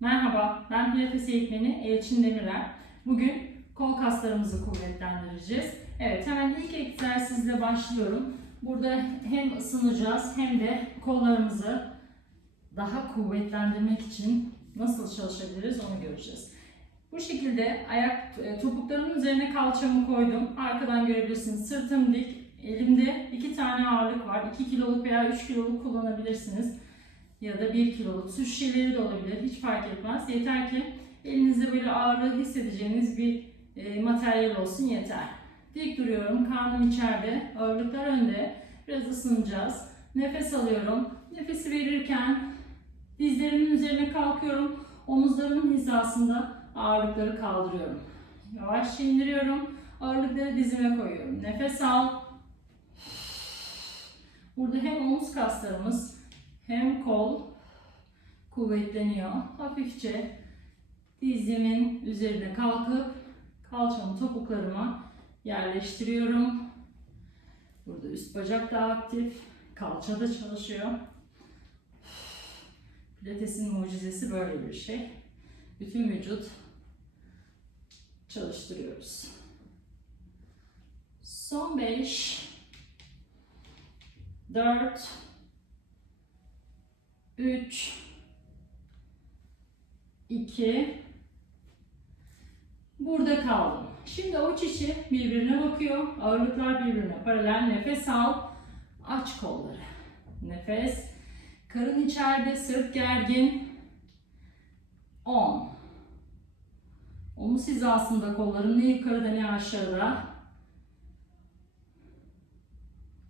Merhaba, ben Pilates eğitmeni Elçin Demirer. Bugün kol kaslarımızı kuvvetlendireceğiz. Evet, hemen ilk egzersizle başlıyorum. Burada hem ısınacağız hem de kollarımızı daha kuvvetlendirmek için nasıl çalışabiliriz onu göreceğiz. Bu şekilde ayak e, topuklarımın üzerine kalçamı koydum. Arkadan görebilirsiniz. Sırtım dik. Elimde iki tane ağırlık var. 2 kiloluk veya 3 kiloluk kullanabilirsiniz ya da 1 kiloluk su şişeleri de olabilir. Hiç fark etmez. Yeter ki elinizde böyle ağırlığı hissedeceğiniz bir e, materyal olsun yeter. Dik duruyorum. Karnım içeride. Ağırlıklar önde. Biraz ısınacağız. Nefes alıyorum. Nefesi verirken dizlerimin üzerine kalkıyorum. Omuzlarımın hizasında ağırlıkları kaldırıyorum. Yavaşça indiriyorum. Ağırlıkları dizime koyuyorum. Nefes al. Burada hem omuz kaslarımız hem kol kuvvetleniyor. Hafifçe dizimin üzerine kalkıp kalçamı topuklarıma yerleştiriyorum. Burada üst bacak da aktif. Kalça da çalışıyor. Pilatesin mucizesi böyle bir şey. Bütün vücut çalıştırıyoruz. Son 5 4 3 2 Burada kaldım. Şimdi avuç içi birbirine bakıyor. Ağırlıklar birbirine paralel. Nefes al. Aç kolları. Nefes. Karın içeride, sırt gergin. 10 Omuz hizasında kolların ne yukarıda ne aşağıda.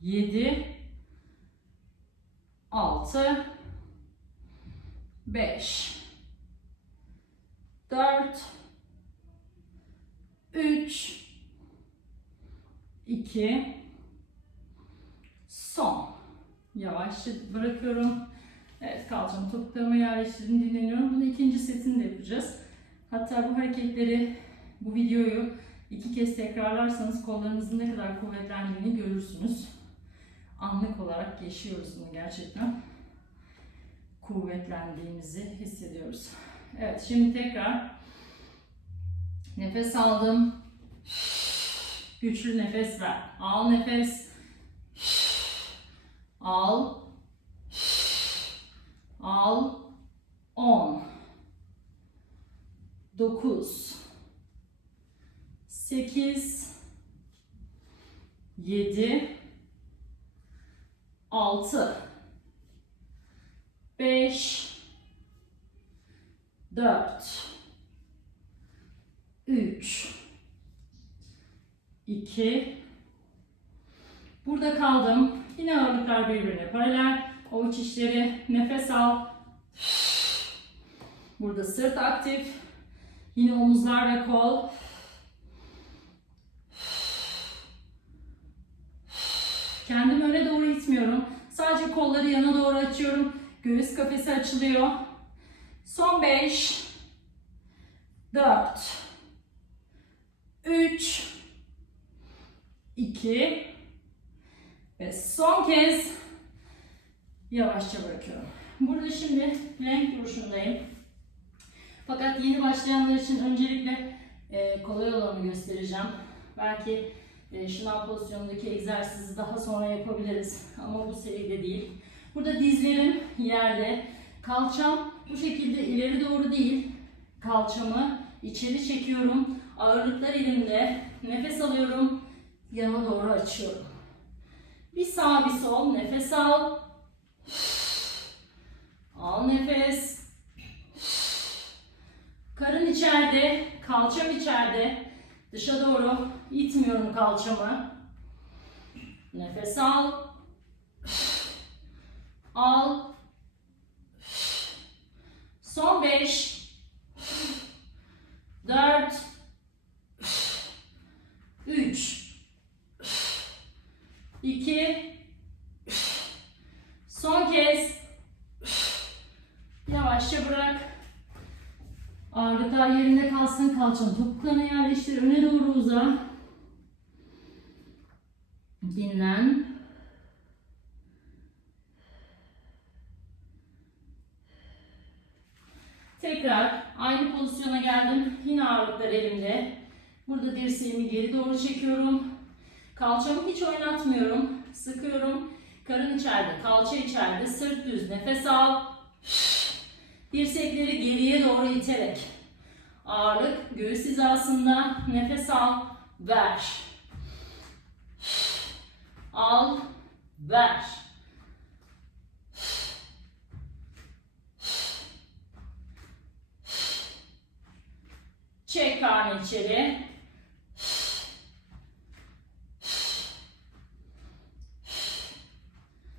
7 6 5 4 3 2 son. Yavaşça bırakıyorum. Evet kalçamı topuklarıma yerleştirdim dinleniyorum. Bunu ikinci setini de yapacağız. Hatta bu hareketleri, bu videoyu iki kez tekrarlarsanız kollarınızın ne kadar kuvvetlendiğini görürsünüz. Anlık olarak yaşıyoruz bunu gerçekten. Kuvvetlendiğimizi hissediyoruz. Evet şimdi tekrar nefes aldım. Güçlü nefes ver. Al nefes. Al. Al. 10 9 8 7 6 5 4 3 2 Burada kaldım. Yine ağırlıklar birbirine paralel. Avuç içleri nefes al. Burada sırt aktif. Yine omuzlar ve kol. Kendimi öne doğru itmiyorum. Sadece kolları yana doğru açıyorum. Göğüs kafesi açılıyor. Son 5 4 3 2 ve son kez yavaşça bırakıyorum. Burada şimdi renk duruşundayım. Fakat yeni başlayanlar için öncelikle e, kolay olanı göstereceğim. Belki e, şınav pozisyonundaki egzersizi daha sonra yapabiliriz ama bu seride değil. Burada dizlerim yerde, kalçam bu şekilde ileri doğru değil, kalçamı içeri çekiyorum. Ağırlıklar elimde, nefes alıyorum, yana doğru açıyorum. Bir sağ bir sol, nefes al. Al nefes. Karın içeride, kalçam içeride. Dışa doğru itmiyorum kalçamı. Nefes al. Al. Son 5 4 3 2 Son kez yavaşça bırak. Ağırlıklar yerinde kalsın. Kalçanı topuklarına yerleştir. Öne doğru uza. Dinlen. Tekrar aynı pozisyona geldim. Yine ağırlıklar elimde. Burada dirseğimi geri doğru çekiyorum. Kalçamı hiç oynatmıyorum. Sıkıyorum. Karın içeride, kalça içeride, sırt düz. Nefes al. Dirsekleri geriye doğru iterek. Ağırlık göğüs hizasında. Nefes al. Ver. Al. Ver. Çek karnı içeri.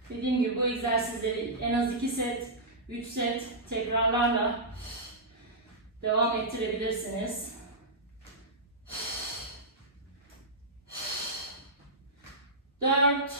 Dediğim gibi bu egzersizleri en az 2 set, 3 set tekrarlarla devam ettirebilirsiniz. Dört,